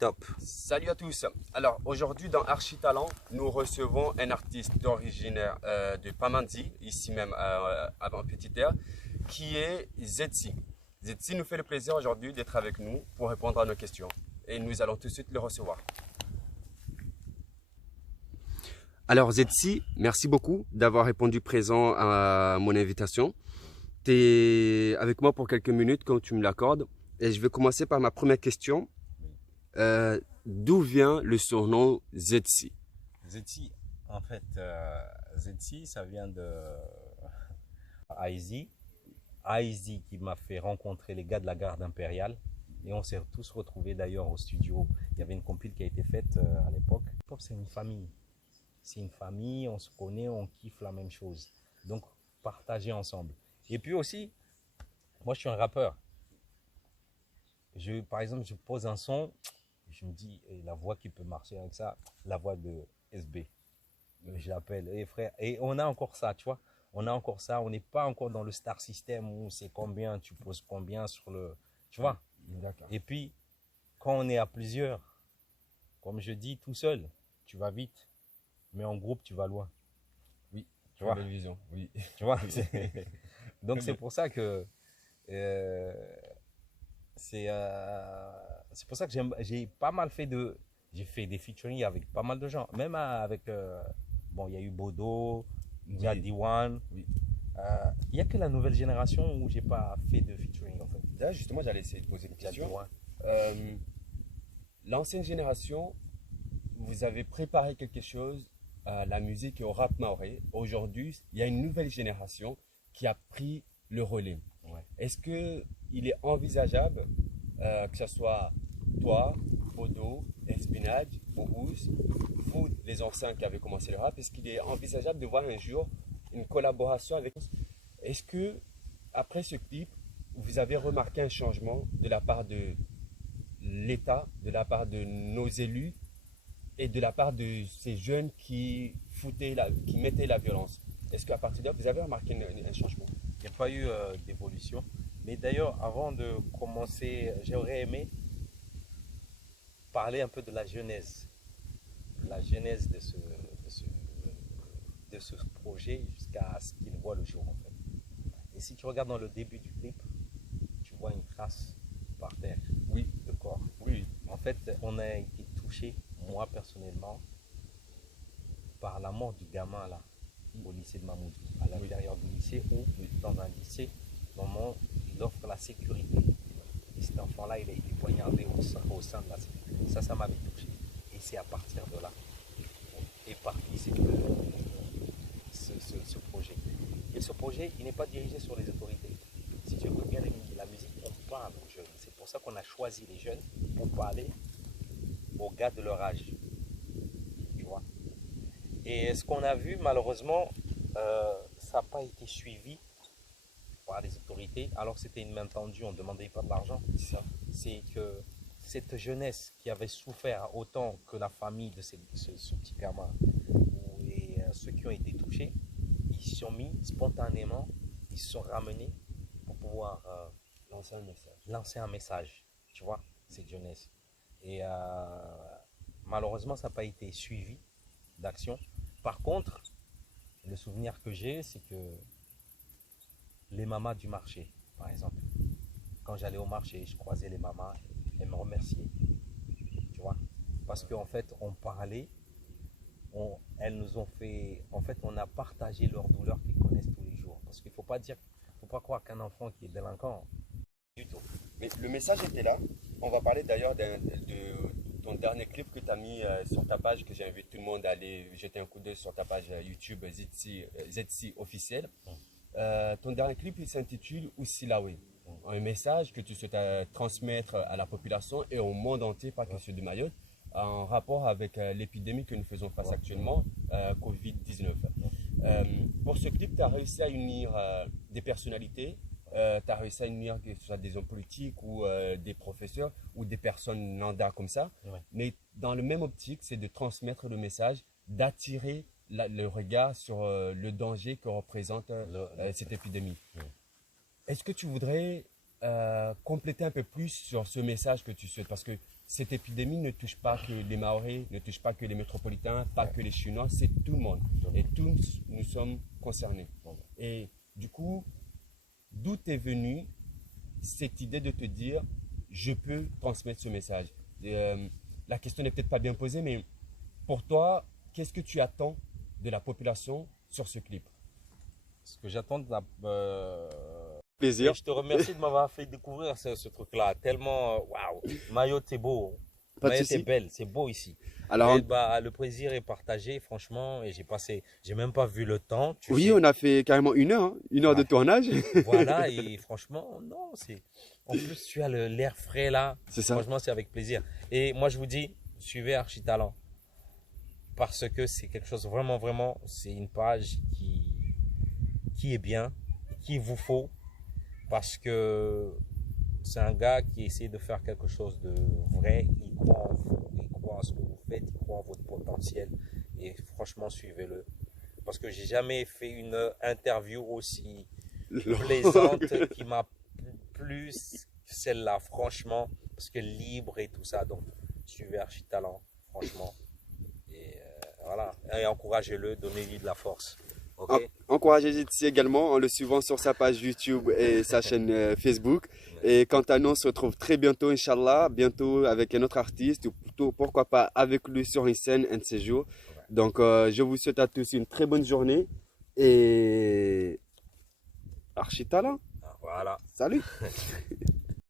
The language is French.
Top. Salut à tous. Alors aujourd'hui dans Architalent, nous recevons un artiste originaire de Pamandzi, ici même à Petite Terre, qui est Zetsi. Zetsi nous fait le plaisir aujourd'hui d'être avec nous pour répondre à nos questions. Et nous allons tout de suite le recevoir. Alors Zetsi, merci beaucoup d'avoir répondu présent à mon invitation. Tu es avec moi pour quelques minutes quand tu me l'accordes. Et je vais commencer par ma première question. D'où vient le surnom Zetsi? Zetsi, en fait, Zetsi, ça vient de Aizi. Aizi qui m'a fait rencontrer les gars de la garde impériale. Et on s'est tous retrouvés d'ailleurs au studio. Il y avait une compile qui a été faite à l'époque. Pop, c'est une famille. C'est une famille, on se connaît, on kiffe la même chose. Donc, partager ensemble. Et puis aussi, moi je suis un rappeur. Par exemple, je pose un son, je me dis, la voix qui peut marcher avec ça, la voix de SB. Je l'appelle, frère, et on a encore ça, tu vois. On a encore ça, on n'est pas encore dans le star system où c'est combien, tu poses combien sur le... Tu vois. Et puis, quand on est à plusieurs, comme je dis, tout seul, tu vas vite, mais en groupe, tu vas loin. Oui, tu vois. Belle vision, oui. Tu vois. Donc c'est pour ça que... c'est pour ça que j'ai pas mal fait de... J'ai fait des featuring avec pas mal de gens. Même avec... bon, il y a eu Bodo, il y a D1. Oui. Il n'y a que la nouvelle génération où j'ai pas fait de featuring en fait. Là, justement, j'allais essayer de poser une question. D1. L'ancienne génération, vous avez préparé quelque chose à la musique et au rap maoré. Aujourd'hui, il y a une nouvelle génération qui a pris le relais. Ouais. Est-ce qu'il est envisageable que ce soit toi, Bodo, Espinaj, Bobous, vous, les anciens qui avez commencé le rap, est-ce qu'il est envisageable de voir un jour une collaboration avec nous? Est-ce que, après ce clip, vous avez remarqué un changement de la part de l'État, de la part de nos élus et de la part de ces jeunes qui mettaient la violence? Est-ce qu'à partir de là, vous avez remarqué un changement? Il n'y a pas eu d'évolution. Mais d'ailleurs, avant de commencer, j'aurais aimé parler un peu de la genèse. La genèse de ce projet jusqu'à ce qu'il voit le jour en fait. Et si tu regardes dans le début du clip, tu vois une trace par terre. Oui. De corps. Oui. En fait, on a été touché, moi personnellement, par la mort du gamin là, au lycée de Mamoudzou, à l'intérieur du lycée ou dans un lycée, au moment où il offre la sécurité. Et cet enfant-là, il a été poignardé au sein de la sécurité. Ça m'avait touché. Et c'est à partir de là est parti ce projet. Et ce projet, il n'est pas dirigé sur les autorités. Si tu écoutes bien la musique, on parle aux jeunes. C'est pour ça qu'on a choisi les jeunes pour parler aux gars de leur âge. Tu vois. Et ce qu'on a vu, malheureusement, ça n'a pas été suivi par les autorités. Alors c'était une main tendue, on ne demandait pas de l'argent. C'est que cette jeunesse qui avait souffert autant que la famille de ce petit gamin et ceux qui ont été touchés, ils se sont mis spontanément, ils se sont ramenés pour pouvoir lancer un message, tu vois, cette jeunesse. Et malheureusement, ça n'a pas été suivi d'action. Par contre, le souvenir que j'ai, c'est que les mamas du marché, par exemple, quand j'allais au marché, je croisais les mamas, elles me remerciaient, tu vois, parce qu'en fait, on parlait, elles nous ont fait, en fait, on a partagé leurs douleurs qu'ils connaissent tous les jours, parce qu'il ne faut pas croire qu'un enfant qui est délinquant, du tout. Mais le message était là. On va parler d'ailleurs de ton dernier clip que tu as mis sur ta page, que j'invite tout le monde à aller jeter un coup d'œil sur ta page YouTube Zetsi officiel. Ton dernier clip, il s'intitule Ousilawe. Un message que tu souhaites transmettre à la population et au monde entier, pas que ceux de Mayotte, en rapport avec l'épidémie que nous faisons face actuellement, Covid-19. Pour ce clip, tu as réussi à unir des personnalités, tu as réussi à unir que ce soit des hommes politiques ou des professeurs ou des personnes lambda comme ça. Mais dans le même optique, c'est de transmettre le message, d'attirer le regard sur le danger que représente cette épidémie. Est-ce que tu voudrais compléter un peu plus sur ce message que tu souhaites. Parce que cette épidémie ne touche pas que les Maoris, ne touche pas que les métropolitains, pas que les Chinois, c'est tout le monde. Et tous nous sommes concernés. Et du coup, d'où est venue cette idée de te dire, je peux transmettre ce message? La question n'est peut-être pas bien posée, mais pour toi, qu'est-ce que tu attends de la population sur ce clip? Ce que j'attends de la... Plaisir. Et je te remercie de m'avoir fait découvrir ce truc-là. Tellement, waouh, Mayotte, c'est beau. Pas de Mayotte souci. est belle, c'est beau ici. Alors, Et bah, le plaisir est partagé, franchement. Et j'ai même pas vu le temps. Tu oui, sais. on a fait carrément 1 heure, hein, 1 heure de Ouais. tournage. Voilà, et franchement, non, c'est. En plus, tu as l'air frais là. C'est ça. Franchement, c'est avec plaisir. Et moi, je vous dis, suivez Architalent. Parce que c'est quelque chose vraiment, vraiment, c'est une page qui est bien, qu'il vous faut. Parce que c'est un gars qui essaie de faire quelque chose de vrai. Il croit en vous, il croit en ce que vous faites, il croit en votre potentiel. Et franchement, suivez-le. Parce que j'ai jamais fait une interview aussi plaisante qui m'a plu que celle-là, franchement. Parce que libre et tout ça. Donc, suivez Architalent, franchement. Et voilà. Et encouragez-le, donnez-lui de la force. Ok? Encouragez Zetsi également en le suivant sur sa page YouTube et sa chaîne Facebook. Et quant à nous, on se retrouve très bientôt, Inch'Allah, bientôt avec un autre artiste, ou plutôt pourquoi pas avec lui sur une scène, un de ces jours. Donc, je vous souhaite à tous une très bonne journée et Archi Talent. Voilà. Salut!